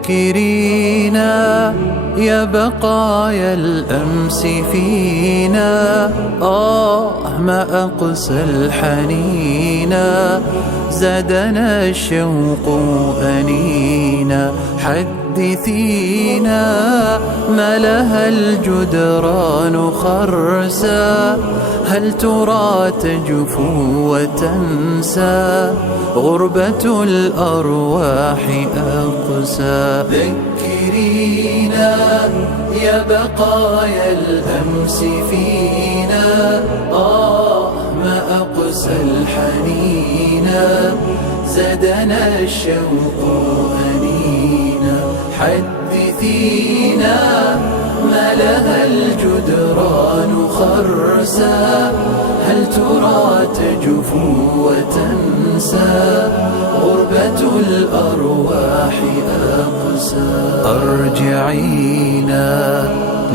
ذكرينا يا بقايا الأمس فينا، ما أقسى الحنينا، زادنا الشوق أنينا. حدثينا ما لها الجدران خرسا، هل ترى تجفو وتنسى؟ غربة الأرواح أقسى. ذكرينا يا بقايا الأمس فينا، ما أقسى الحنينا، زادنا الشوق أنينا. حدثينا ما لها الجدران خرسا، هل ترى تجفو وتنسى؟ غربة الأرواح أقسى. أرجعينا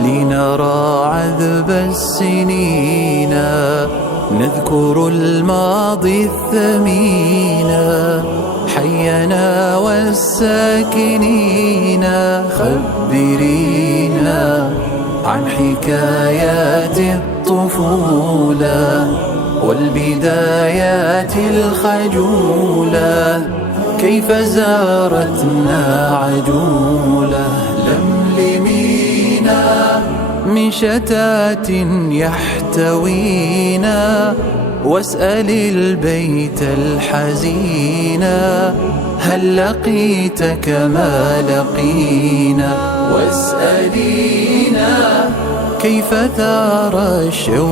لنرى عذب السنين، نذكر الماضي الثمين، حينا والساكنين. خبرينا عن حكايات الطفولة والبدايات الخجولة، كيف زارتنا عجولة. لملمينا من شتات يحتوينا، واسأل البيت الحزينا، هل لقيت كما لقينا؟ واسألينا كيف ثار الشوق